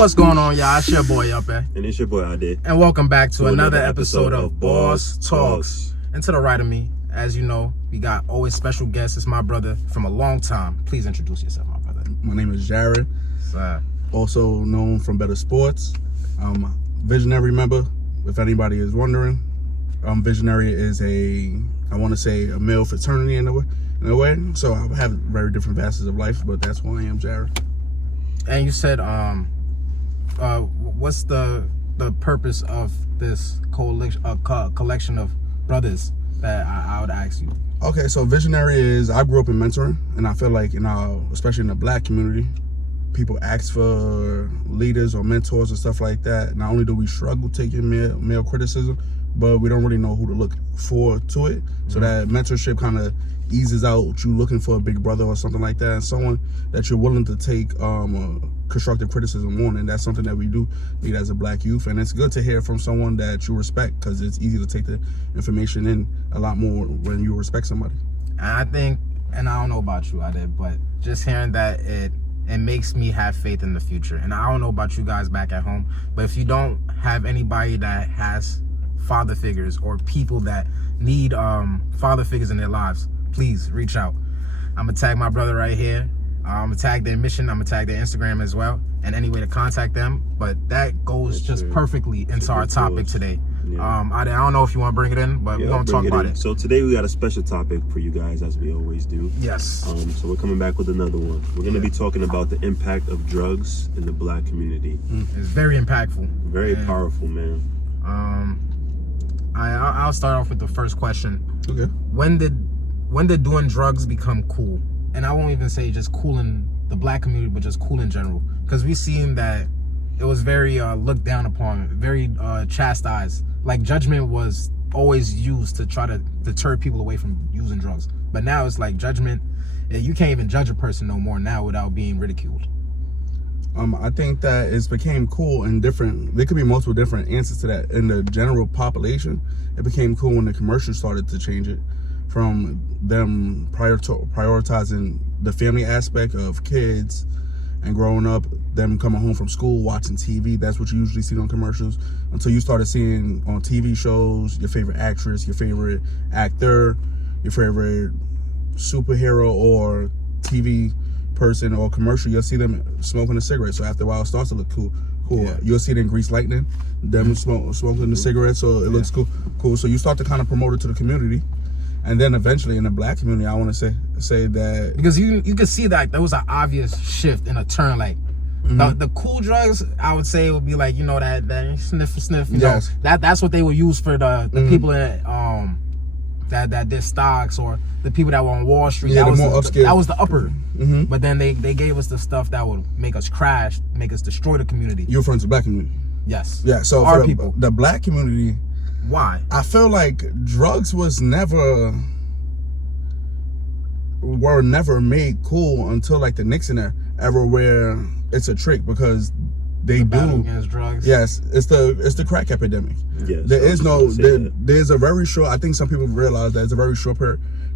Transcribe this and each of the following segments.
What's going on, y'all? It's your boy Ope. And it's your boy Ade. And welcome back to another episode of Boss Talks. And to the right of me, as you know, we got always special guests. It's my brother from a long time. Please introduce yourself, my brother. My name is Jared. Also known from Better Sports. Visionary member, if anybody is wondering. Visionary is a male fraternity in a way. So I have very different facets of life, but that's who I am, Jared. And you said, what's the purpose of this collection of brothers that I would ask you? Okay, so Visionary is, I grew up in mentoring, and I feel like, especially in the black community, people ask for leaders or mentors and stuff like that. Not only do we struggle taking male criticism, but we don't really know who to look for to it. So that mentorship kind of eases out you looking for a big brother or something like that, and someone that you're willing to take constructive criticism on. And that's something that we do need as a black youth. And it's good to hear from someone that you respect, because it's easy to take the information in a lot more when you respect somebody. I think, and I don't know about you, Ade, but just hearing that, it makes me have faith in the future. And I don't know about you guys back at home, but if you don't have anybody that has father figures or people that need father figures in their lives, please reach out. I'm gonna tag my brother right here. I'm gonna tag their mission. I'm gonna tag their Instagram as well, and any way to contact them. But that goes perfectly into our topic today. Yeah. I don't know if you want to bring it in, but we're gonna talk about it. So today we got a special topic for you guys, as we always do. Yes. So we're coming back with another one. We're gonna be talking about the impact of drugs in the black community. It's very impactful. Very powerful, man. I'll start off with the first question. Okay. When did doing drugs become cool? And I won't even say just cool in the black community, but just cool in general. Because we've seen that it was very looked down upon, very chastised. Like, judgment was always used to try to deter people away from using drugs. But now it's like judgment, you can't even judge a person no more now without being ridiculed. I think that it's became cool and different. There could be multiple different answers to that. In the general population, it became cool when the commercials started to change it, from them prioritizing the family aspect of kids and growing up, them coming home from school, watching TV. That's what you usually see on commercials, until you started seeing on TV shows your favorite actress, your favorite actor, your favorite superhero or TV person or commercial. You'll see them smoking a cigarette. So after a while, it starts to look cool. Yeah. You'll see it in Grease Lightning, them smoking the cigarette, so it looks cool. So you start to kind of promote it to the community. And then eventually in the black community, I want to say that, because you can see that there was an obvious shift and a turn. Like the cool drugs, I would say, would be like, that sniff. You know, that's what they would use for the people that did stocks, or the people that were on Wall Street. Yeah, that was the upper. But then they gave us the stuff that would make us crash, make us destroy the community. You're referring to the black community? Yes. Yeah. So our for people, the black community. Why? I feel like drugs were never made cool until like the Nixon era, where it's a trick, because they battle against drugs. Yes, it's the crack epidemic. Yes, there's a very short, I think some people realize that there's a very short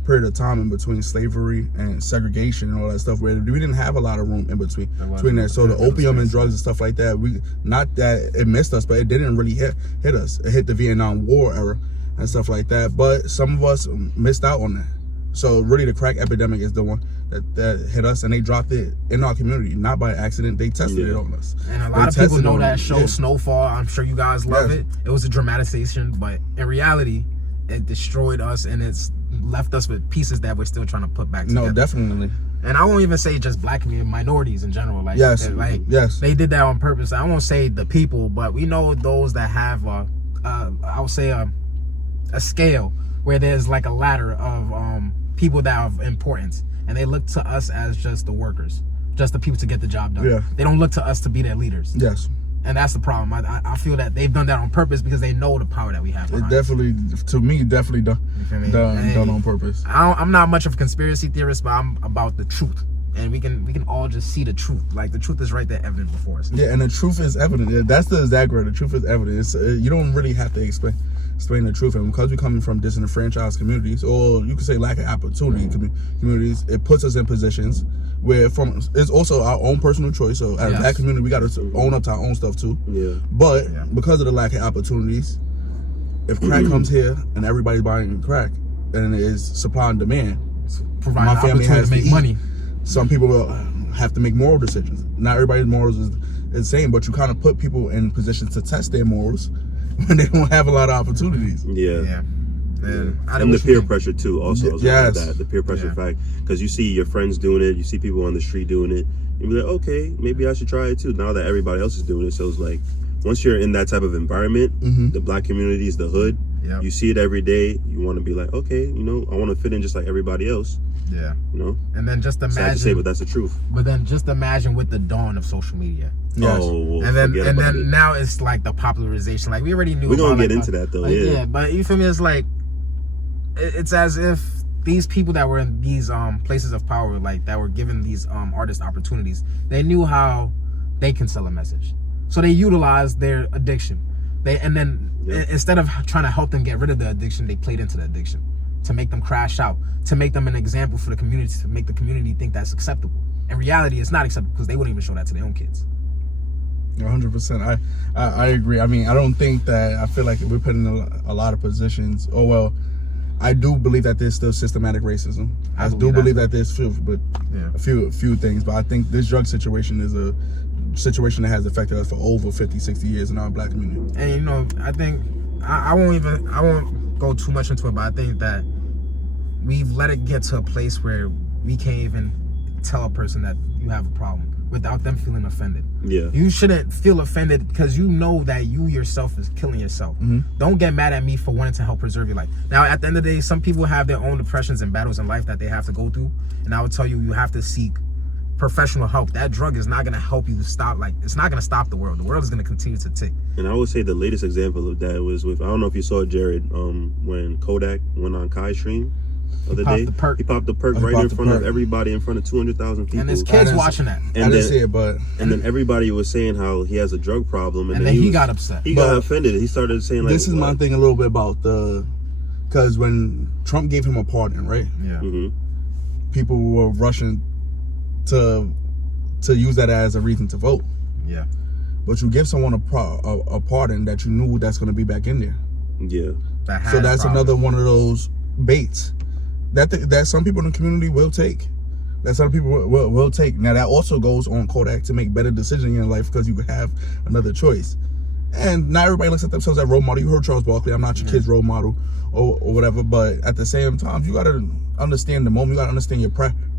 period of time in between slavery and segregation and all that stuff, where we didn't have a lot of room in between there. So the opium and drugs and stuff like that, not that it missed us, but it didn't really hit us. It hit the Vietnam War era and stuff like that, but some of us missed out on that. So really the crack epidemic is the one that hit us, and they dropped it in our community, not by accident. They tested it on us. And a lot of people know that show, Snowfall. I'm sure you guys love it. It was a dramatization, but in reality, it destroyed us, and it's left us with pieces that we're still trying to put back together. No, definitely. And I won't even say just black community, minorities in general. Like, they did that on purpose. I won't say the people, but we know those that have I would say a scale where there's like a ladder of people that are of importance, and they look to us as just the workers, just the people to get the job done. Yeah. They don't look to us to be their leaders. Yes. And that's the problem. I feel that they've done that on purpose, because they know the power that we have. It definitely, to me, done on purpose. I'm not much of a conspiracy theorist, but I'm about the truth. And we can all just see the truth. Like, the truth is right there, evident before us. Yeah, and the truth is evident. That's the exact word. The truth is evident. You don't really have to explain explain the truth. And because we're coming from disenfranchised communities, or you could say lack of opportunity communities, it puts us in positions where it's also our own personal choice. So as a black community, we got to own up to our own stuff too. Yeah. But because of the lack of opportunities, if crack comes here and everybody's buying crack and it is supply and demand, my family has to make money. Some people will have to make moral decisions. Not everybody's morals is the same, but you kind of put people in positions to test their morals when they don't have a lot of opportunities. Yeah. And the peer pressure too, also. Yes. That, the peer pressure fact, because you see your friends doing it, you see people on the street doing it, you be like, okay, maybe I should try it too. Now that everybody else is doing it, so it's like, once you're in that type of environment, the black communities, the hood, you see it every day. You want to be like, okay, you know, I want to fit in just like everybody else. Yeah. You know. And then just imagine. Sad to say, but that's the truth. But then just imagine with the dawn of social media. Yes. Oh, well, and then now it's like the popularization. Like we already knew. We're gonna get like, into that though. Like, yeah. But you feel me? It's like it's as if these people that were in these places of power, like that were given these artist opportunities, they knew how they can sell a message, so they utilized their addiction. Instead of trying to help them get rid of the addiction, they played into the addiction to make them crash out, to make them an example for the community, to make the community think that's acceptable. In reality, it's not acceptable because they wouldn't even show that to their own kids. 100%. I agree. I mean, I don't think that, I feel like we're putting a lot of positions. Oh, well, I do believe that there's still systematic racism. I do believe that there's a few things, but I think this drug situation is a situation that has affected us for over 50, 60 years in our black community. And you know, I think I won't go too much into it, but I think that we've let it get to a place where we can't even tell a person that you have a problem without them feeling offended. Yeah. You shouldn't feel offended because you know that you yourself is killing yourself. Don't get mad at me for wanting to help preserve your life. Now, at the end of the day, some people have their own depressions and battles in life that they have to go through. And I would tell you, you have to seek professional help. That drug is not going to help you stop. Like, it's not going to stop the world. The world is going to continue to tick. And I would say the latest example of that was with, I don't know if you saw it, Jared, when Kodak went on Kai's stream the other day. He popped the perk right in front of everybody, in front of 200,000 people. And there's kids watching that. I didn't see it, but... And then everybody was saying how he has a drug problem. And then he got upset. He got offended. He started saying like... This is my thing a little bit about because when Trump gave him a pardon, right? Yeah. People were rushing to use that as a reason to vote. Yeah. But you give someone a pardon that you knew that's going to be back in there. Yeah. So that's another one of those baits that some people in the community will take. That some people will take. Now that also goes on Kodak to make better decisions in your life because you have another choice. And not everybody looks at themselves as role model. You heard Charles Barkley, I'm not your kid's role model or whatever. But at the same time, you got to understand the moment. You got to understand your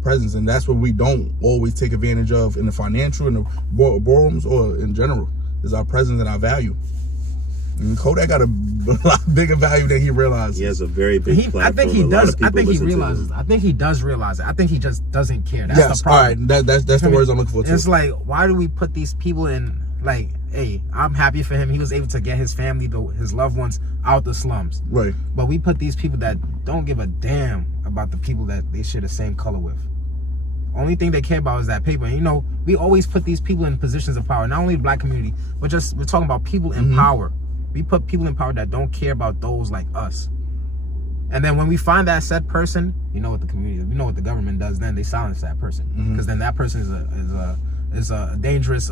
presence. And that's what we don't always take advantage of in the financial, in the boardrooms, or in general, is our presence and our value. And Kodak got a lot bigger value than he realizes. He has a very big platform. I think he does. I think he realizes. I think he does realize it. I think he just doesn't care. That's the problem. All right. That's the words I'm looking for too. It's like, why do we put these people in? Like, hey, I'm happy for him. He was able to get his family, his loved ones, out the slums. Right. But we put these people that don't give a damn about the people that they share the same color with. Only thing they care about is that paper. And, you know, we always put these people in positions of power. Not only the black community, but we're talking about people in power. We put people in power that don't care about those like us. And then when we find that said person, you know what the community, we know what the government does. Then they silence that person because then that person is a dangerous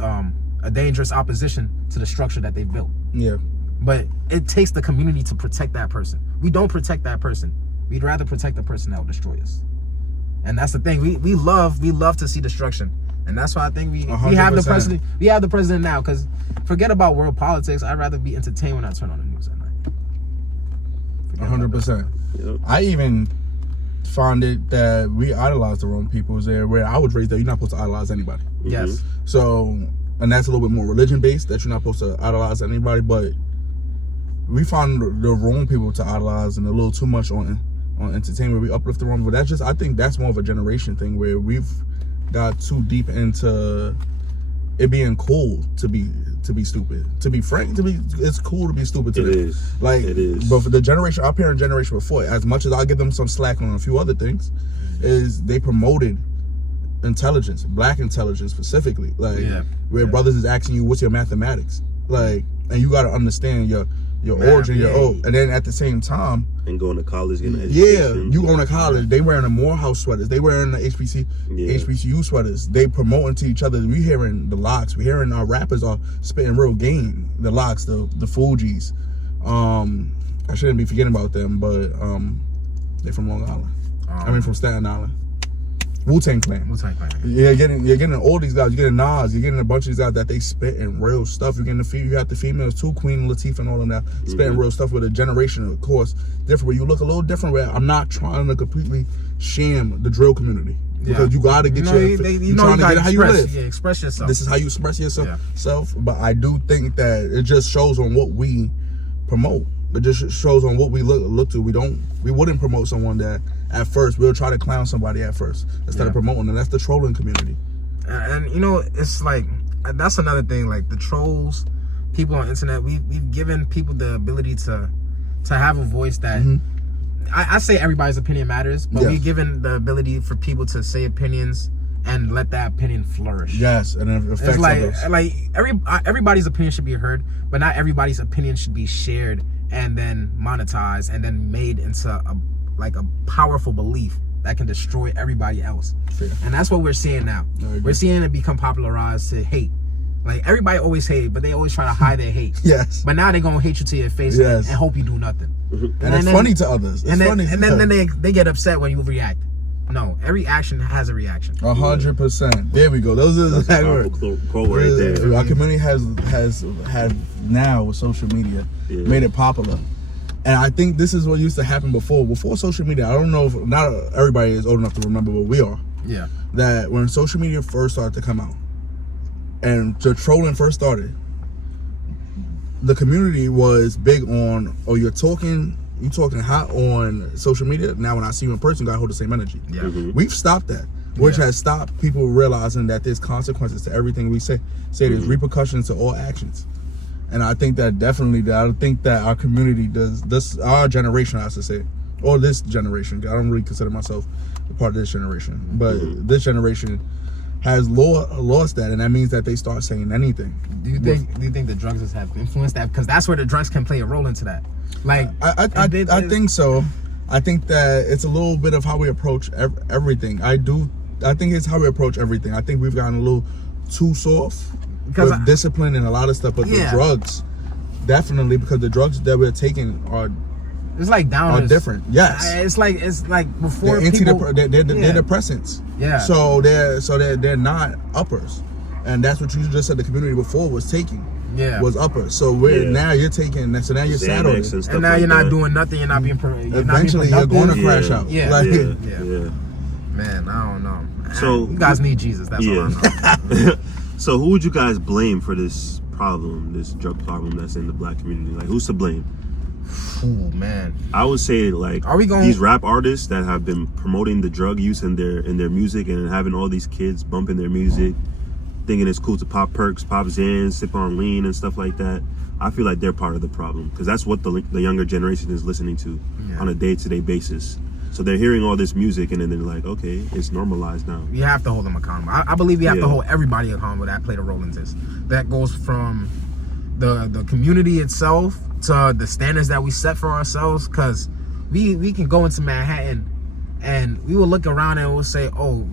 opposition to the structure that they built. Yeah. But it takes the community to protect that person. We don't protect that person. We'd rather protect the person that will destroy us. And that's the thing. We love to see destruction. And that's why I think we have the president. We have the president now, because forget about world politics. I'd rather be entertained when I turn on the news at night. 100%. Yep. I even found it that we idolize the wrong people. There, where I was raised, that you're not supposed to idolize anybody. Yes. So, and that's a little bit more religion based, that you're not supposed to idolize anybody. But we found the wrong people to idolize, and a little too much on entertainment. We uplift the wrong. But that's just, I think that's more of a generation thing, where we've got too deep into it being cool to be stupid. To be frank, it's cool to be stupid today. It is. Like, it is. But for the generation, our parent generation before, as much as I give them some slack on a few other things, is they promoted intelligence, black intelligence specifically. Like, where brothers is asking you, what's your mathematics? Like, and you got to understand your Man, origin, your yeah. old, and then at the same time, And going to college, getting an yeah, education. you going to college. They wearing the Morehouse sweaters. They wearing the HBCU sweaters. They promoting to each other. We hearing the Locks. We hearing our rappers are spitting real game. The Locks, the Fugees. I shouldn't be forgetting about them, but they're from Long Island. From Staten Island. Wu-Tang Clan. Yeah, you're getting all these guys. You're getting Nas. You're getting a bunch of these guys that they spitting real stuff. You're getting you got the females too, Queen Latifah and all of that, spitting real stuff with a generation, of course, different. Where you look a little different. Where I'm not trying to completely sham the drill community because you got to get you trying to get how you live. Yeah, express yourself. This is how you express yourself. But I do think that it just shows on what we promote. It just shows on what we look to. We wouldn't promote someone that at first we'll try to clown somebody at first instead of promoting them. That's the trolling community. And you know, it's like that's another thing. Like the trolls, people on internet, we've given people the ability to have a voice that I say everybody's opinion matters, but we've given the ability for people to say opinions and let that opinion flourish. Yes, and it affects others. Like everybody's opinion should be heard, but not everybody's opinion should be shared and then monetized and then made into a powerful belief that can destroy everybody else. Fair. And that's what we're seeing now. We're seeing it become popularized to hate. Like everybody always hate, but they always try to hide their hate. Yes. But now they're gonna hate you to your face and hope you do nothing. And it's funny to others. And then they get upset when you react. No, every action has a reaction. 100%. There we go. Those are the exact words. Quote right there. Our community has had now with social media made it popular. And I think this is what used to happen before. Before social media, I don't know if not everybody is old enough to remember, but we are. Yeah. That when social media first started to come out and the trolling first started, the community was big on, you're talking hot on social media. Now when I see you in person, you gotta hold the same energy. Yeah. We've stopped that, which has stopped people realizing that there's consequences to everything we say. There's repercussions to all actions. And I think that our community does, our generation, I should say, or this generation, I don't really consider myself a part of this generation, but this generation has lost that, and that means that they start saying anything. Do you think the drugs have influenced that? Because that's where the drugs can play a role into that. Like I think so. I think that it's a little bit of how we approach everything. I think it's how we approach everything. I think we've gotten a little too soft with discipline and a lot of stuff, but the drugs, definitely, because the drugs that we're taking are different. Yes, it's like before they're people, they're depressants. Yeah. So they're not uppers, and that's what you just said. The community before was taking. Yeah. Was uppers. So now you're taking that. So now you're saddled, and now you're not doing nothing. You're not being. Eventually, you're going to crash out. Yeah. Man, I don't know. So you guys need Jesus. That's all I know. So who would you guys blame for this problem, this drug problem that's in the black community? Like, who's to blame? Oh man, I would say these rap artists that have been promoting the drug use in their music and having all these kids bumping their music, thinking it's cool to pop perks, pop Xans, sip on lean and stuff like that. I feel like they're part of the problem because that's what the younger generation is listening to on a day-to-day basis. So they're hearing all this music and then they're like, okay, it's normalized now. You have to hold them accountable. I believe you have to hold everybody accountable that played a role in this. That goes from the community itself to the standards that we set for ourselves, because we can go into Manhattan and we will look around and we'll say, oh,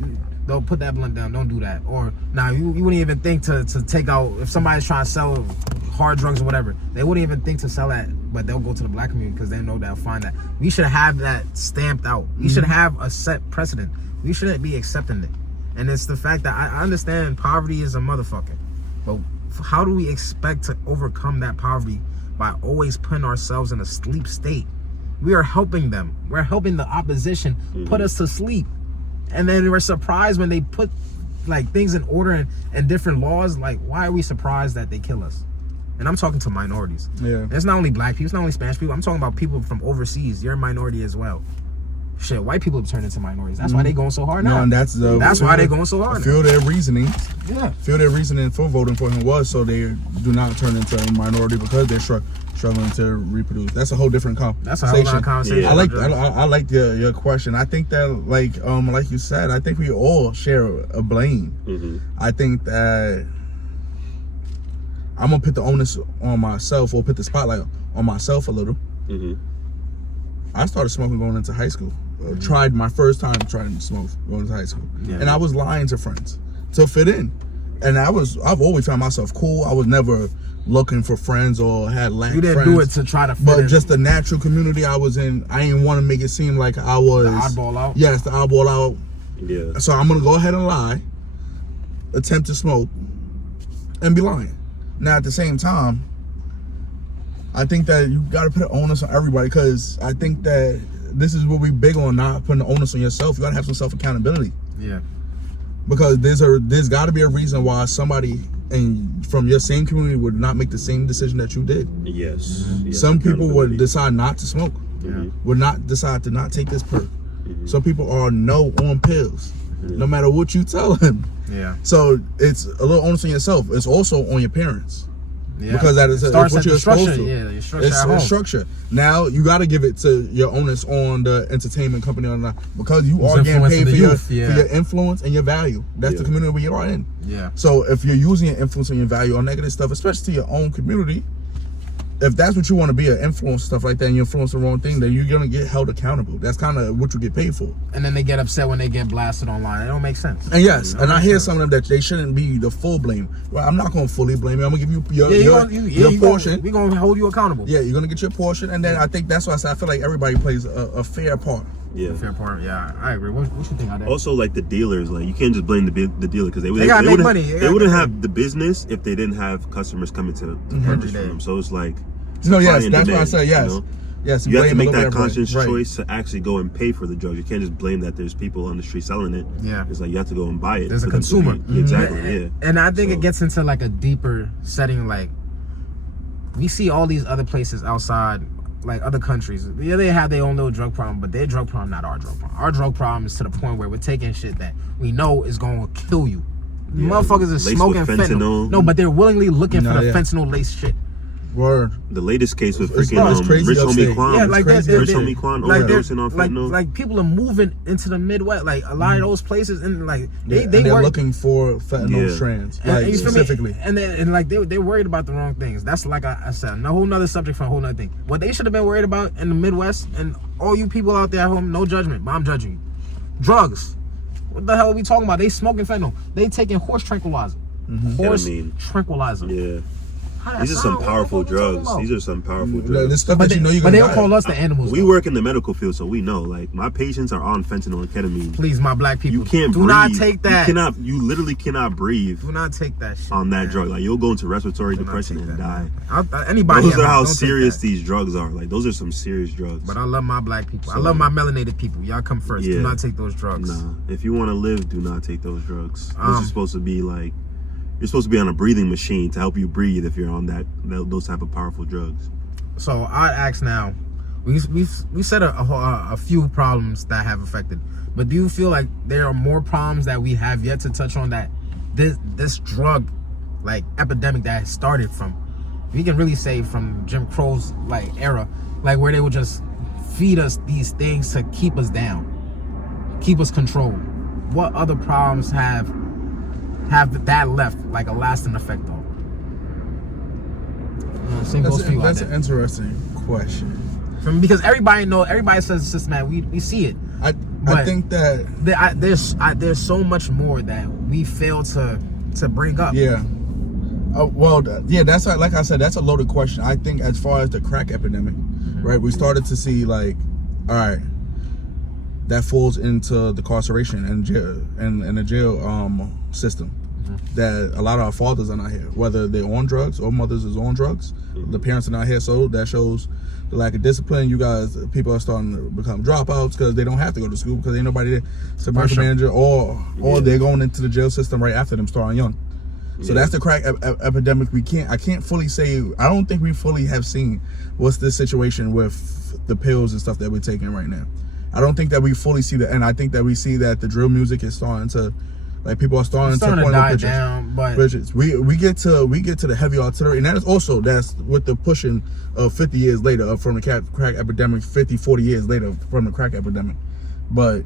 don't put that blunt down, don't do that. Or you wouldn't even think to take out, if somebody's trying to sell hard drugs or whatever, they wouldn't even think to sell that, but they'll go to the black community because they know they'll find that. We should have that stamped out. We should have a set precedent. We shouldn't be accepting it. And it's the fact that I understand poverty is a motherfucker, but how do we expect to overcome that poverty by always putting ourselves in a sleep state? We are helping them. We're helping the opposition put us to sleep. And then we're surprised when they put things in order and different laws. Like, why are we surprised that they kill us? And I'm talking to minorities. Yeah. And it's not only black people, it's not only Spanish people. I'm talking about people from overseas. You're a minority as well. Shit, white people have turned into minorities. That's why they're going so hard now. No, and that's why they're going so hard. Feel their reasoning. Yeah. Feel their reasoning for voting for him was so they do not turn into a minority because they're struggling to reproduce. That's a whole different conversation. That's a whole lot of conversation. Yeah. I like your question. I think that like you said, I think we all share a blame. I think that I'm gonna put the onus on myself, or put the spotlight on myself a little. I started smoking going into high school. Tried my first time trying to smoke going into high school, and I was lying to friends to fit in. And I've always found myself cool. I was never looking for friends or had lack. You didn't friends, do it to try to fit but in. just the natural community I was in. I didn't want to make it seem like I was the oddball out. Yes, the oddball out. Yeah. So I'm gonna go ahead and lie, attempt to smoke, and be lying. Now at the same time, I think that you gotta put an onus on everybody, because I think that this is what we big on, not putting the onus on yourself. You gotta have some self accountability. Yeah. Because there's got to be a reason why somebody from your same community would not make the same decision that you did. Yes. Yes, Some people would decide not to smoke. Would not decide to not take this perk. Some people are no on pills, no matter what you tell them. Yeah. So it's a little onus on yourself. It's also on your parents. Yeah. Because that is Starts what at you're the structure. supposed to. Yeah, your structure It's at home. structure. Now you got to give it to your onus on the entertainment company or not, because you are getting influencing paid the for youth, your influence and your value. That's the community we are in. Yeah. So if you're using your influence and your value on negative stuff, especially to your own community, if that's what you want to be, an influence, stuff like that, and you influence the wrong thing, then you're gonna get held accountable. That's kind of what you get paid for. And then they get upset when they get blasted online. It don't make sense. And yes, and I hear some of them that they shouldn't be the full blame. Well, I'm not gonna fully blame you. I'm gonna give you your portion. We're gonna hold you accountable. Yeah, you're gonna get your portion, and then I think that's why I said I feel like everybody plays a fair part. Yeah. Fair part. Yeah, I agree. What you think on that? Also, like the dealers, like you can't just blame the dealer, because they gotta make wouldn't money. They wouldn't have the business if they didn't have customers coming to purchase from them. So it's like, No, yes, and that's why I demand, say yes. you know? Yes, You have to blame a make little that bit of conscious right. choice to actually go and pay for the drugs. You can't just blame that there's people on the street selling it. Yeah. It's like you have to go and buy it. There's a for them to consumer. be- Exactly, yeah. And I think So- it gets into like a deeper setting. Like we see all these other places outside, like other countries. Yeah, they have their own little drug problem, but their drug problem not our drug problem. Our drug problem is to the point where we're taking shit that we know is going to kill you. Yeah, Motherfuckers is laced smoking with fentanyl. No, but they're willingly looking for the yeah. fentanyl laced shit. Word. The latest case with It's freaking crazy Rich upstate. Homie Quan. Yeah, like crazy. they're- Rich they're- Homie Quan like they're- overdosing on like, fentanyl. like people are moving into the Midwest, like a lot of those places, and like they're they're work, looking for fentanyl Yeah. strands, and like you feel me? specifically. And like they're worried about the wrong things. That's like I said, a whole nother subject for a whole nother thing. What they should have been worried about in the Midwest, and all you people out there at home, no judgment, but I'm judging you. Drugs. What the hell are we talking about? They smoking fentanyl. They taking horse tranquilizer. Horse Ketamine. tranquilizer. Yeah. How that These are sound? some What the powerful fuck we talking drugs. about? These are some powerful The drugs. stuff But that you know you're they gonna don't die. call us the animals. We though. work in the medical field, so we know. Like my patients are on fentanyl and ketamine. Please, my black people, You can't do breathe. not take that. You literally cannot breathe Do not take that shit on that man. drug. Like you'll go into respiratory Do not depression take and that, die. man. Anybody Those at are home, how don't take serious that. these drugs are. Like those are some serious drugs. But I love my black people. I So- love my melanated people. Y'all come first. Do Yeah. not take those drugs. Nah, if you want to live, do not take those drugs. This Um, is supposed to be like, you're supposed to be on a breathing machine to help you breathe if you're on those type of powerful drugs. So I ask now, we said a few problems that have affected, but do you feel like there are more problems that we have yet to touch on, that this drug like epidemic that started from, we can really say from Jim Crow's like era, like where they would just feed us these things to keep us down, keep us controlled? What other problems have that left like a lasting effect on? Same goes for you out That's there. an interesting question. Because everybody says it's just, man, we see it. I But- think that There's so much more that we fail to bring up. yeah. That's like I said, that's a loaded question. I think as far as the crack epidemic, right? We started to see like, all right, that falls into the incarceration and jail and the jail system. That a lot of our fathers are not here, whether they're on drugs or mothers is on drugs. The parents are not here, so that shows the lack of discipline. People are starting to become dropouts because they don't have to go to school because ain't nobody there to manager, or they're going into the jail system right after them starting young. So that's the crack epidemic. I can't fully say. I don't think we fully have seen what's the situation with the pills and stuff that we're taking right now. I don't think that we fully see that, and I think that we see that the drill music is starting to. Like people are starting to point die out down, but pictures. We get to the heavy artillery, and that's with the pushing of 50 years later from the crack epidemic, 40 years later from the crack epidemic. But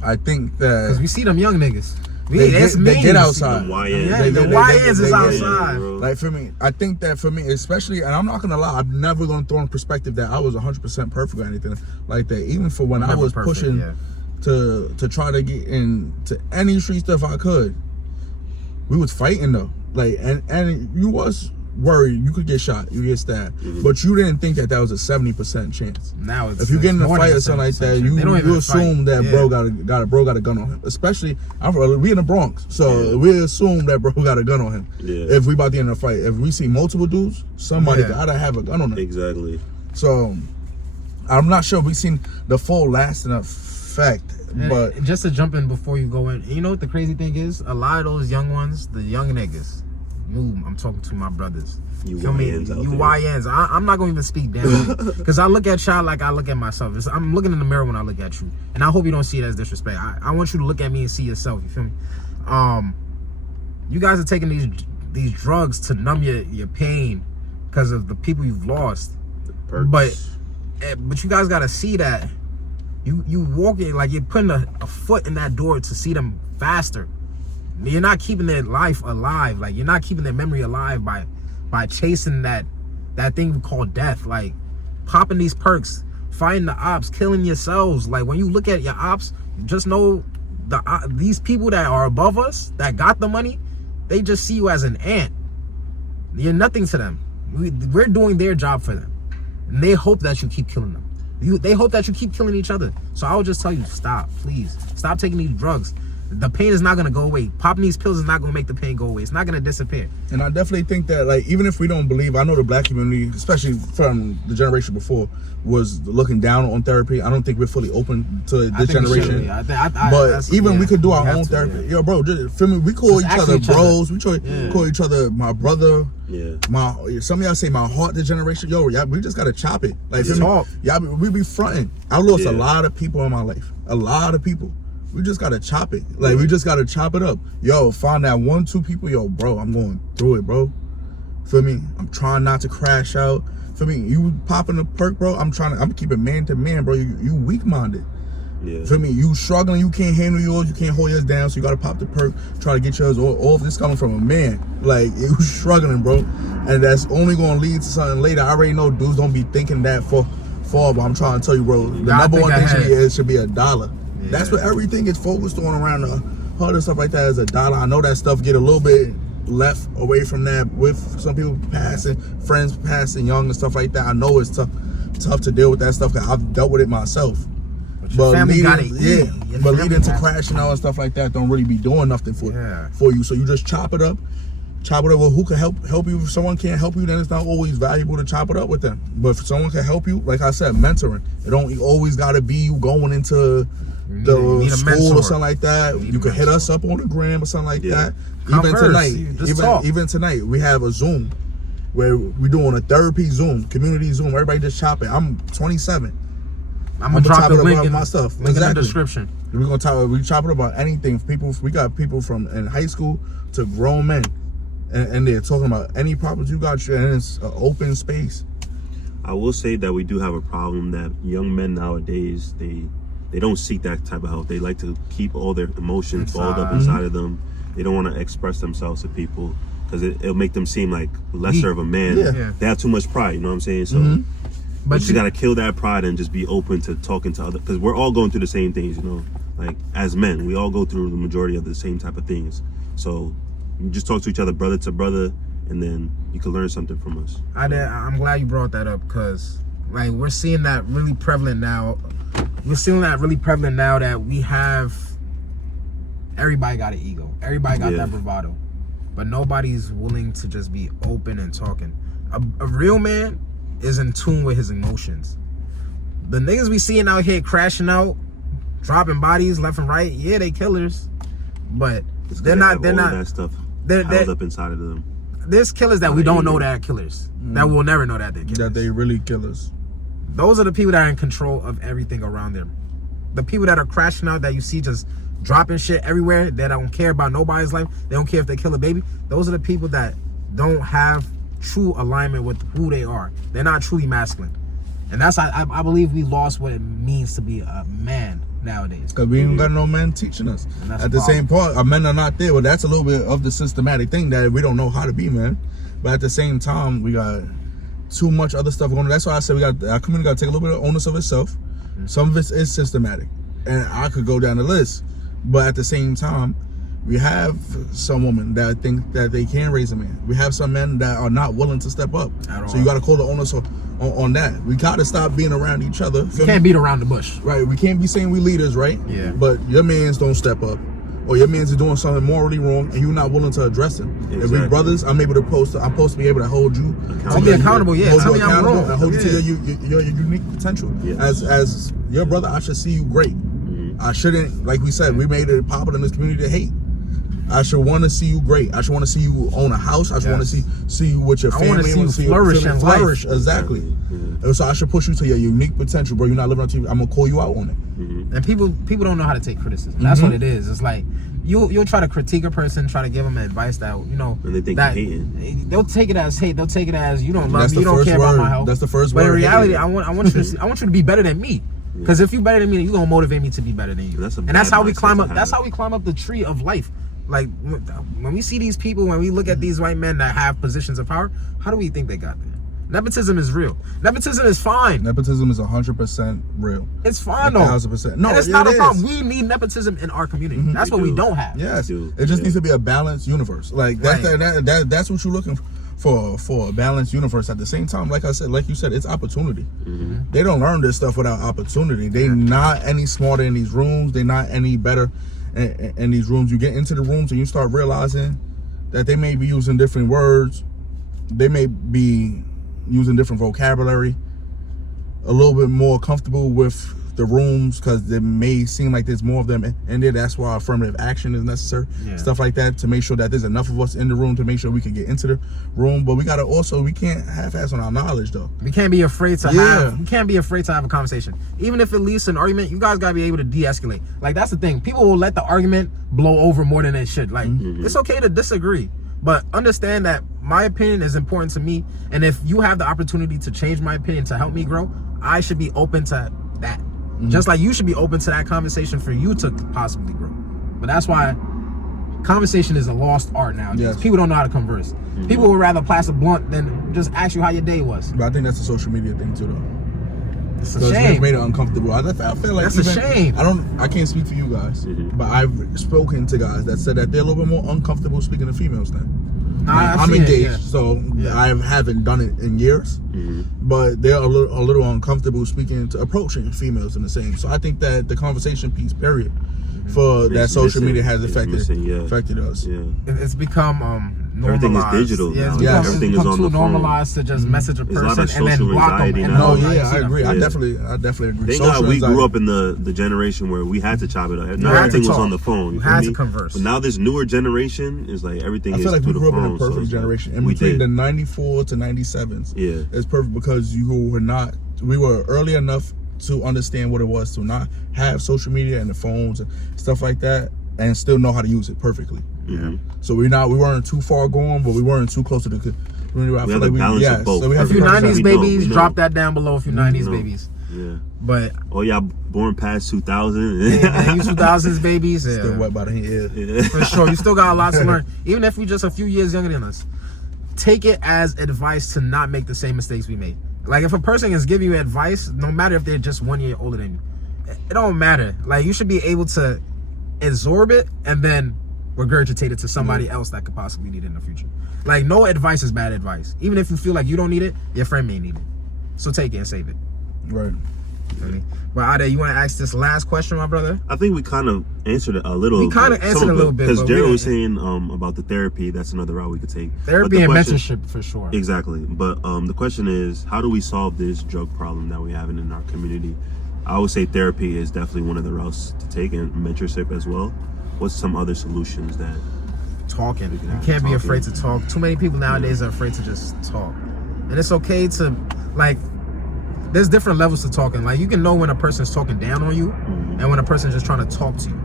I think that because we see them young niggas. They get outside. The YNs. Yeah, the YNs is outside. Like, for me, I think that for me, especially, and I'm not gonna lie, I'm never gonna throw in perspective that I was 100% perfect or anything like that. Even for when I was pushing to try to get into any street stuff I could, we was fighting though. Like, and you was worried you could get shot, you get stabbed, but you didn't think that was a 70% chance. Now it's, if you get in a fight or something like that, you assume that bro got a gun on him. Especially, we in the Bronx, so we assume that bro got a gun on him. If we about to end a fight, if we see multiple dudes, somebody gotta have a gun on them. Exactly. So I'm not sure we seen the full lasting effect. But just to jump in before you go in, you know what the crazy thing is? A lot of those young ones, the young niggas, I'm talking to my brothers. You YNs. I'm not gonna even speak down because I look at y'all like I look at myself. I'm looking in the mirror when I look at you, and I hope you don't see it as disrespect. I want you to look at me and see yourself. You feel me? You guys are taking these drugs to numb your pain because of the people you've lost. But you guys gotta see that you walking like you're putting a foot in that door to see them faster. You're not keeping their life alive. Like, you're not keeping their memory alive by chasing that thing called death. Like, popping these perks, fighting the ops, killing yourselves. Like, when you look at your ops, just know these people that are above us, that got the money, they just see you as an ant. You're nothing to them. We're doing their job for them. And they hope that you keep killing them. They hope that you keep killing each other. So I would just tell you, stop, please. Stop taking these drugs. The pain is not going to go away. Popping these pills is not going to make the pain go away. It's not going to disappear. And I definitely think that, like, even if we don't believe, I know the black community, especially from the generation before, was looking down on therapy. I don't think we're fully open to this generation. But even we could do our own therapy. Yo, bro, feel me? We call each other bros. We call each other my brother. Some of y'all say my heart, this generation. Yo, y'all, we just got to chop it. Like, y'all, we be fronting. I lost a lot of people in my life. A lot of people. We just gotta chop it. Like, we just gotta chop it up. Yo, find that 1-2 people. Yo, bro, I'm going through it, bro. Feel me? I'm trying not to crash out. Feel me? You popping a perk, bro. I'm keeping man to man, bro. You weak-minded. Feel me? You struggling. You can't handle yours. You can't hold yours down. So you gotta pop the perk. Try to get yours off. This coming from a man. Like, you struggling, bro. And that's only gonna lead to something later. I already know dudes don't be thinking that for but I'm trying to tell you, bro. The number one thing should be $1. That's what everything is focused on around the HUD and stuff like that is $1. I know that stuff get a little bit left away from that with some people passing, friends passing young and stuff like that. I know it's tough to deal with that stuff because I've dealt with it myself. But leading to crashing out and stuff like that don't really be doing nothing for you. So you just chop it up. Well, who can help you? If someone can't help you, then it's not always valuable to chop it up with them. But if someone can help you, like I said, mentoring. It don't always gotta be you going into the school or something like that. You can hit us up on the gram or something like that. Even tonight, we have a Zoom where we're doing a therapy Zoom, community Zoom. Everybody just chop it. I'm 27. I'm gonna drop the link in my stuff. Link in the description. We're gonna we chop it about anything. We got people from in high school to grown men, and they're talking about any problems you got, and it's an open space. I will say that we do have a problem that young men nowadays they don't seek that type of help. They like to keep all their emotions balled up inside of them. They don't want to express themselves to people because it'll make them seem like lesser of a man. They have too much pride, you know what I'm saying? So but you gotta kill that pride and just be open to talking to others, because we're all going through the same things, you know. Like, as men, we all go through the majority of the same type of things. So you just talk to each other, brother to brother, and then you can learn something from us. I'm glad you brought that up, because like we're seeing that really prevalent now. We're seeing that really prevalent now that we have, everybody got an ego. Everybody got that bravado. But nobody's willing to just be open and talking. A real man is in tune with his emotions. The niggas we seeing out here crashing out, dropping bodies left and right, yeah, they killers. But they're not that stuff held up inside of them. There's killers that we don't know that are killers. That we'll never know that they're killers. That they really killers. Those are the people that are in control of everything around them. The people that are crashing out that you see just dropping shit everywhere, that don't care about nobody's life, they don't care if they kill a baby. Those are the people that don't have true alignment with who they are. They're not truly masculine. And that's, I believe we lost what it means to be a man. nowadays. Because we ain't got no men teaching us. At the same part, our men are not there. Well, that's a little bit of the systematic thing that we don't know how to be, man. But at the same time, we got too much other stuff going on. That's why I said our community got to take a little bit of onus of itself. Some of it is systematic. And I could go down the list. But at the same time, we have some women that think that they can raise a man. We have some men that are not willing to step up. So you got to call the onus on that. We got to stop being around each other. You can't beat around the bush. Right. We can't be saying we leaders, right? Yeah. But your mans don't step up. Or your man's is doing something morally wrong and you're not willing to address it. Exactly. If we brothers, I'm supposed to be able to hold you. I'll be accountable, yeah. Hold you accountable and hold you to your unique potential. Yes. As your brother, I should see you great. I shouldn't, like we said, we made it popular in this community to hate. I should want to see you great. I should want to see you own a house. I should want to see you with your family. I want to see you flourish in life. Exactly. Yeah. So I should push you to your unique potential, bro. You're not living up to. I'm gonna call you out on it. And people don't know how to take criticism. That's what it is. It's like you'll try to critique a person, try to give them advice that and they think you're hating. They'll take it as hate. They'll take it as you don't love me. You don't care about my health. That's the first word. But in reality, I want you to be better than me. Because if you're better than me, you're gonna motivate me to be better than you. And that's how we climb up. That's how we climb up the tree of life. Like when we see these people, when we look at these white men that have positions of power, how do we think they got there? Nepotism is real. Nepotism is fine. Nepotism is 100% real. It's fine though. 1,000%. No, and it's not a problem. We need nepotism in our community. That's what we don't have. Yes, it just needs to be a balanced universe. Like that's what you're looking for a balanced universe. At the same time, like you said, it's opportunity. They don't learn this stuff without opportunity. They not any smarter in these rooms. They're not any better in these rooms. You get into the rooms and you start realizing that they may be using different words. They may be using different vocabulary, a little bit more comfortable with the rooms because it may seem like there's more of them in there. That's why affirmative action is necessary. Stuff like that to make sure that there's enough of us in the room to make sure we can get into the room. But we can't half-ass on our knowledge though. We can't be afraid to have a conversation. Even if it leads to an argument, you guys gotta be able to de-escalate. Like that's the thing. People will let the argument blow over more than it should. Like it's okay to disagree. But understand that my opinion is important to me. And if you have the opportunity to change my opinion to help me grow, I should be open to that. Just like you should be open to that conversation for you to possibly grow. But that's why conversation is a lost art nowadays. People don't know how to converse. People would rather pass a blunt than just ask you how your day was. But I think that's a social media thing too though. It's a shame. It's made it uncomfortable. I feel like that's a shame. I can't speak for you guys, but I've spoken to guys that said that they're a little bit more uncomfortable speaking to females now. I'm engaged, so I haven't done it in years, but they're a little uncomfortable approaching females in the same. So I think that the conversation piece, period, for that social media has affected us. It's become everything is digital. Everything is on the phone. Normalized to just message a person and then block them. I agree. I definitely agree. Thank God we grew up in the generation where we had to chop it up. Everything was on the phone. You had to converse. But now this newer generation is like everything is through the phone. I feel like we grew up in a perfect generation. In between the 94 to 97s. It's perfect because we were early enough to understand what it was to not have social media and the phones and stuff like that and still know how to use it perfectly. So we weren't too far gone, but we weren't too close to the community. I feel like so we have a few 90s babies. Drop that down below. A few 90s babies. But y'all born past 2000. You 2000s babies. Still wet by the head. For sure. You still got a lot to learn. Even if we just a few years younger than us. Take it as advice to not make the same mistakes we made. Like if a person is giving you advice, no matter if they're just 1 year older than you, it don't matter. Like you should be able to absorb it and then regurgitate it to somebody else that could possibly need it in the future. Like no advice is bad advice. Even if you feel like you don't need it, your friend may need it. So take it and save it. Right. But Ade, you want to ask this last question, my brother? I think we kind of answered it a little. We kind of answered it a little bit. Because Jared was saying about the therapy. That's another route we could take. Therapy and mentorship for sure. Exactly. But the question is, how do we solve this drug problem that we have in our community? I would say therapy is definitely one of the routes to take, and mentorship as well. What's some other solutions that? Talking. You can't be afraid to talk. Too many people nowadays are afraid to just talk. And it's okay to, there's different levels to talking. Like, you can know when a person's talking down on you and when a person's just trying to talk to you.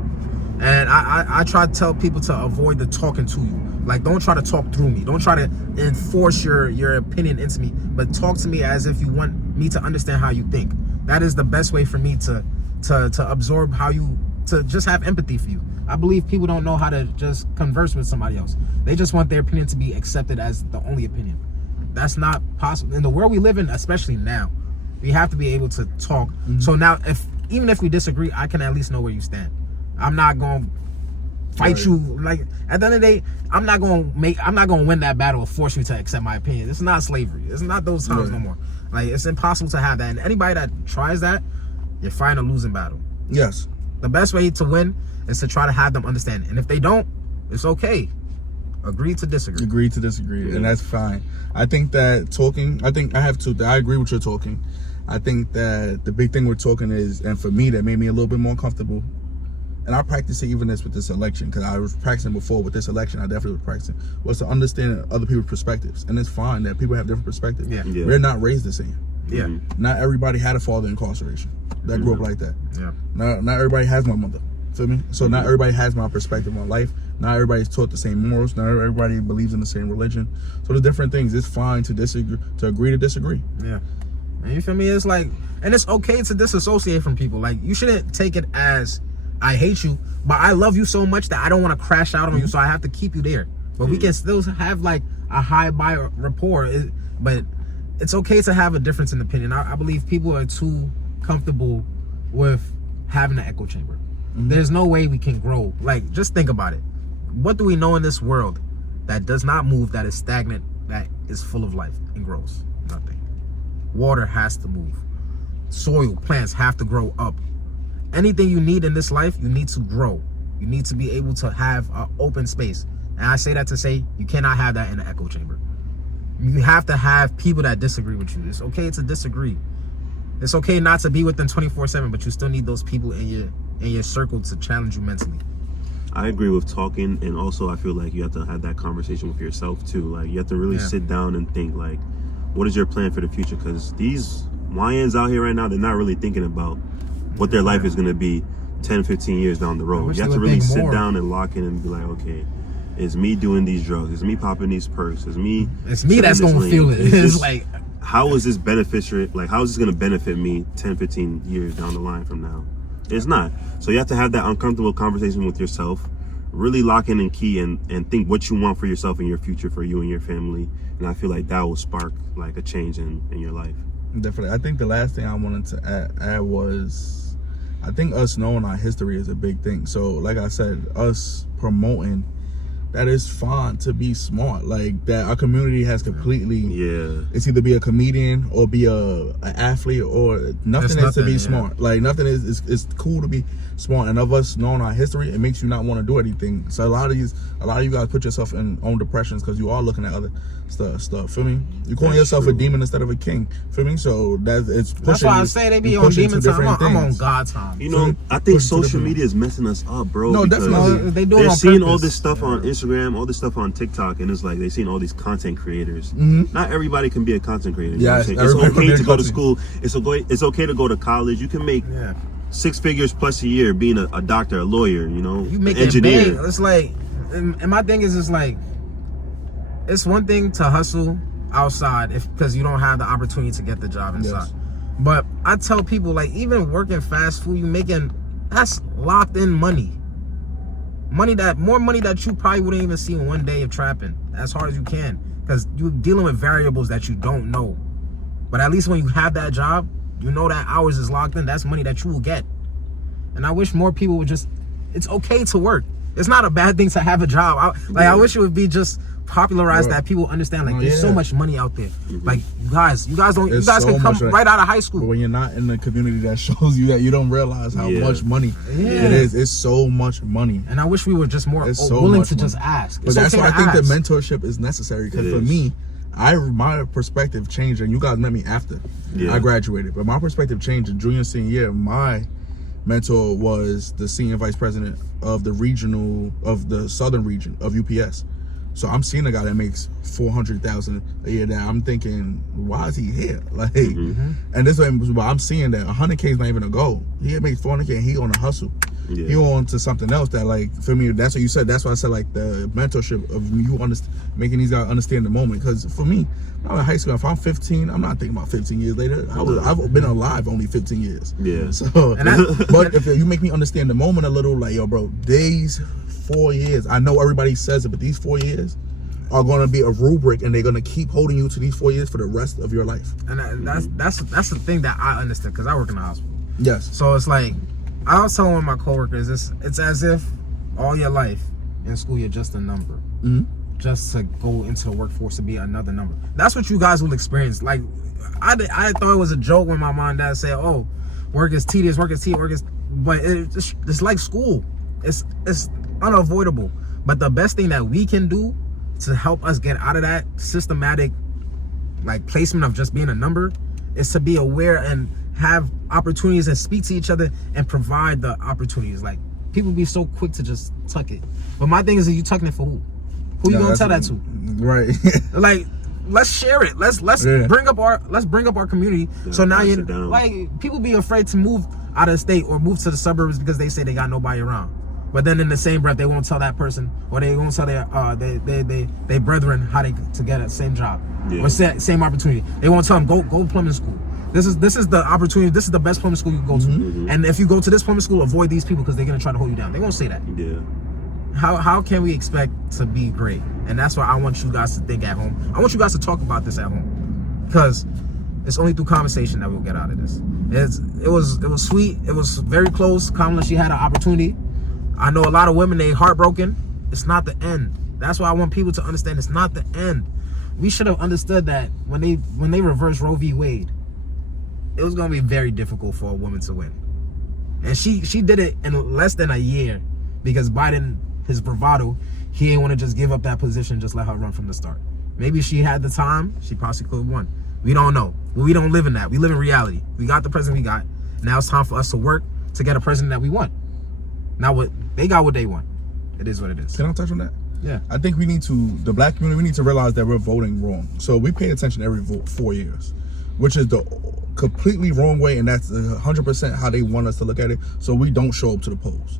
And I try to tell people to avoid the talking to you. Like, don't try to talk through me. Don't try to enforce your opinion into me. But talk to me as if you want me to understand how you think. That is the best way for me to to absorb how you, to just have empathy for you. I believe people don't know how to just converse with somebody else. They just want their opinion to be accepted as the only opinion. That's not possible. In the world we live in, especially now, we have to be able to talk. So now, even if we disagree, I can at least know where you stand. I'm not going to fight you. Like, at the end of the day, I'm not going to win that battle or force you to accept my opinion. It's not slavery. It's not those times no more. Like, it's impossible to have that. And anybody that tries that, you're fighting a losing battle. Yes. The best way to win is to try to have them understand. And if they don't, it's okay. Agree to disagree. Agree to disagree, and that's fine. I think that talking, I agree with your talking. I think that the big thing with talking is, and for me, that made me a little bit more comfortable, and I practice it even this with this election, because I was practicing before. With this election, I definitely was practicing, was to understand other people's perspectives. And it's fine that people have different perspectives. Yeah. We're not raised the same. Yeah. Not everybody had a father in incarceration that grew up like that. Yeah. Not everybody has my mother. Feel me? So not everybody has my perspective on life. Not everybody's taught the same morals. Not everybody believes in the same religion. So the different things, it's fine to disagree, to agree to disagree. Yeah. And you feel me? It's like, and it's okay to disassociate from people. Like, you shouldn't take it as, I hate you, but I love you so much that I don't want to crash out on you, so I have to keep you there. But we can still have like a high rapport. But it's okay to have a difference in opinion. I believe people are too comfortable with having an echo chamber. There's no way we can grow. Like, just think about it. What do we know in this world that does not move, that is stagnant, that is full of life and grows? Nothing. Water has to move. Soil, plants have to grow up. Anything you need in this life, you need to grow. You need to be able to have an open space. And I say that to say, you cannot have that in an echo chamber. You have to have people that disagree with you. It's okay to disagree. It's okay not to be with them 24/7, but you still need those people in your circle to challenge you mentally. I agree with talking, and also I feel like you have to have that conversation with yourself too. Like, you have to really sit down and think, like, what is your plan for the future? Because these YNs out here right now, they're not really thinking about what their life is going to be 10, 15 years down the road. You have to really sit down and lock in and be like, okay, it's me doing these drugs, it's me popping these perks, it's me that's going to feel it. It's like, how is this beneficiary? Like, how is this going to benefit me 10, 15 years down the line from now? It's not. So you have to have that uncomfortable conversation with yourself, really lock in and key and think what you want for yourself and your future, for you and your family. And I feel like that will spark like a change in your life. Definitely. I think the last thing I wanted to add was, I think us knowing our history is a big thing. So like I said, us promoting that it's fine to be smart. Like, that our community has completely, it's either be a comedian or be a athlete, or nothing is to be smart. Like, nothing is, it's cool to be smart. And of us knowing our history, it makes you not want to do anything. So a lot of you guys put yourself in own depressions because you are looking at other stuff. Feel me? You're calling yourself a demon instead of a king. Feel me? So that's why I say they be on demon time. I'm on God time. You know, I think social media is messing us up, bro. No, definitely. They're seeing all this stuff on Instagram, all this stuff on TikTok, and it's like they're seeing all these content creators. Not everybody can be a content creator. You know what I'm saying? It's okay to go to school. It's okay to go to college. You can make 6 figures plus a year being a doctor, a lawyer, you know, you make an engineer. Big. It's like, and my thing is, it's like, it's one thing to hustle outside because you don't have the opportunity to get the job inside. But I tell people, like, even working fast food, you making, that's locked in money. More money that you probably wouldn't even see in one day of trapping as hard as you can, because you're dealing with variables that you don't know. But at least when you have that job, you know that hours is locked in. That's money that you will get. And I wish more people would just, it's okay to work. It's not a bad thing to have a job. I wish it would be just popularized that people understand, like, there's so much money out there. Like, you guys can come right out of high school. But when you're not in the community that shows you that, you don't realize how much money it is. It's so much money. And I wish we were just more willing to just ask. But that's why I think that mentorship is necessary, because for me, my perspective changed, and you guys met me after I graduated. But my perspective changed in junior, senior year. My mentor was the senior vice president of the southern region of UPS. So I'm seeing a guy that makes $400,000 a year. Now I'm thinking, why is he here? Like, and this way, I'm seeing that 100K is not even a goal. He makes $400K and he on a hustle. he on to something else that, like, for me, that's what you said. That's why I said, like, the mentorship of you making these guys understand the moment. Because for me, when I was in high school, if I'm 15, I'm not thinking about 15 years later. I've been alive only 15 years. Yeah. So, but if you make me understand the moment a little, like, yo, bro, these 4 years, I know everybody says it, but these 4 years are going to be a rubric, and they're going to keep holding you to these 4 years for the rest of your life. And that's the thing that I understand, because I work in the hospital. Yes. So it's like, I was telling one of my coworkers, it's as if all your life in school you're just a number, just to go into the workforce to be another number. That's what you guys will experience. Like, I thought it was a joke when my mom and dad said, "Oh, work is tedious, but it's like school. It's unavoidable. But the best thing that we can do to help us get out of that systematic, like, placement of just being a number is to be aware and have opportunities and speak to each other and provide the opportunities. Like, people be so quick to just tuck it, but my thing is, you tucking it for who? Who you gonna tell that to? Right. Like, let's share it. Let's bring up our community. Yeah, so now you down. like, people be afraid to move out of state or move to the suburbs because they say they got nobody around. But then in the same breath, they won't tell that person, or they won't tell their brethren how to get a same job or same opportunity. They won't tell them go plumbing school. This is the opportunity. This is the best plumbing school you can go to. And if you go to this plumbing school, avoid these people because they're gonna try to hold you down. They won't say that. Yeah. How can we expect to be great? And that's why I want you guys to think at home. I want you guys to talk about this at home, because it's only through conversation that we'll get out of this. It was sweet. It was very close. Kamala, she had an opportunity. I know a lot of women, they heartbroken. It's not the end. That's why I want people to understand it's not the end. We should have understood that when they reversed Roe v. Wade, it was gonna be very difficult for a woman to win. And she did it in less than a year, because Biden, his bravado, he ain't want to just give up that position, just let her run from the start. Maybe she had the time, she possibly could have won. We don't know. But we don't live in that. We live in reality. We got the president we got. Now it's time for us to work to get a president that we want. Now they got what they want. It is what it is. Can I touch on that? Yeah. I think the black community, we need to realize that we're voting wrong. So we pay attention every 4 years, which is the completely wrong way, and that's 100% how they want us to look at it. So we don't show up to the polls.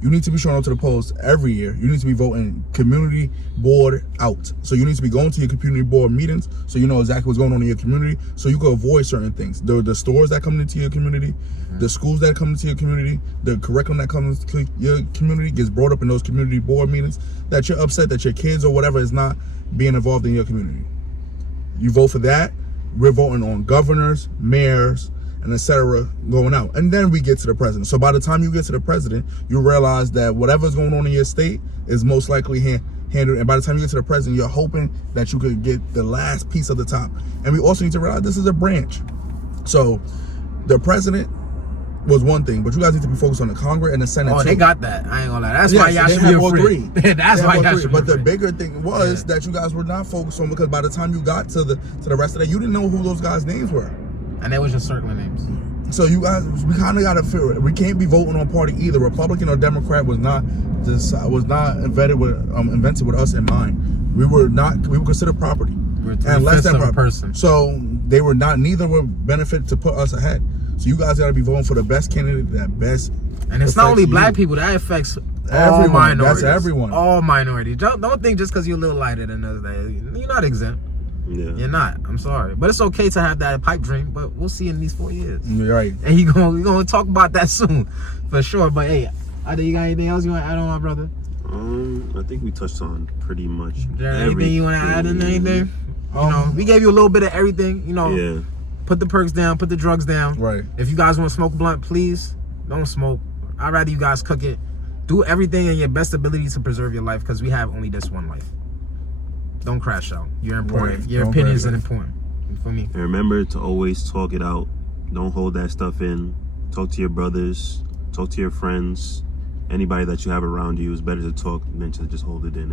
You need to be showing up to the polls every year. You need to be voting community board out. So you need to be going to your community board meetings so you know exactly what's going on in your community, so you can avoid certain things. The stores that come into your community, the schools that come into your community, the curriculum that comes to your community gets brought up in those community board meetings, that you're upset that your kids or whatever is not being involved in your community. You vote for that. We're voting on governors, mayors, and etc. going out. And then we get to the president. So by the time you get to the president, you realize that whatever's going on in your state is most likely handled. And by the time you get to the president, you're hoping that you could get the last piece of the top. And we also need to realize this is a branch. So the president was one thing, but you guys need to be focused on the Congress and the Senate. Oh, too. They got that. I ain't gonna lie. That's why y'all should be afraid. That's why y'all should be But the afraid. bigger thing was that you guys were not focused on, because by the time you got to the rest of that, you didn't know who those guys' names were. And they was just circling names. So you guys, we kind of got to feel it. We can't be voting on party either. Republican or Democrat was not invented with us in mind. We were considered property. We're less than a person. So they were not. Neither were benefit to put us ahead. So you guys got to be voting for the best candidate that best. And it's not only black people. That affects all minorities. That's everyone. All minorities. Don't think just because you're a little lighter than us that you're not exempt. Yeah. You're not. I'm sorry, but it's okay to have that pipe dream. But we'll see in these 4 years. You're right. And we're gonna talk about that soon, for sure. But hey, Ade, you got anything else you want to add on, my brother? I think we touched on pretty much Anything you want to add in anything? You know, we gave you a little bit of everything. You know, Yeah. put the perks down, put the drugs down. Right. If you guys want to smoke blunt, please don't smoke. I'd rather you guys cook it. Do everything in your best ability to preserve your life, because we have only this one life. Don't crash out. You're important. Right. Your opinion is important for me. And remember to always talk it out. Don't hold that stuff in. Talk to your brothers. Talk to your friends. Anybody that you have around you. It's better to talk than to just hold it in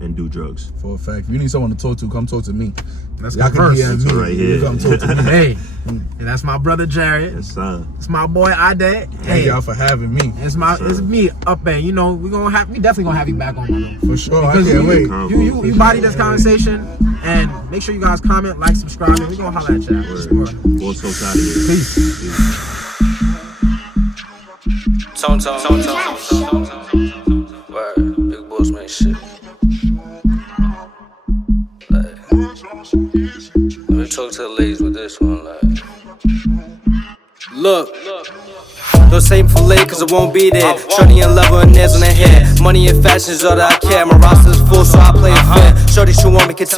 and do drugs. For a fact. If you need someone to talk to, come talk to me. Let's Y'all go can first. DM me. Right here. You come talk to me. Hey, and that's my brother Jared. Yes, sir. It's my boy Ade. Thank Hey, y'all for having me. it's me Up and you know we definitely gonna have you back on, brother. For sure. I Because can't wait. you body this conversation, and make sure you guys comment, like, subscribe, and we're gonna holler at y'all. BossTalks out of here. Peace. Peace. Tone. Word, big boss man shit. Like, let me talk to the ladies with this one, like. Look. Don't say for late, cause I won't be there. Shorty and lover and nails on her head. Money and fashion is all that I care. My roster's full, so I play it fair. Shorty, she want me, can tell.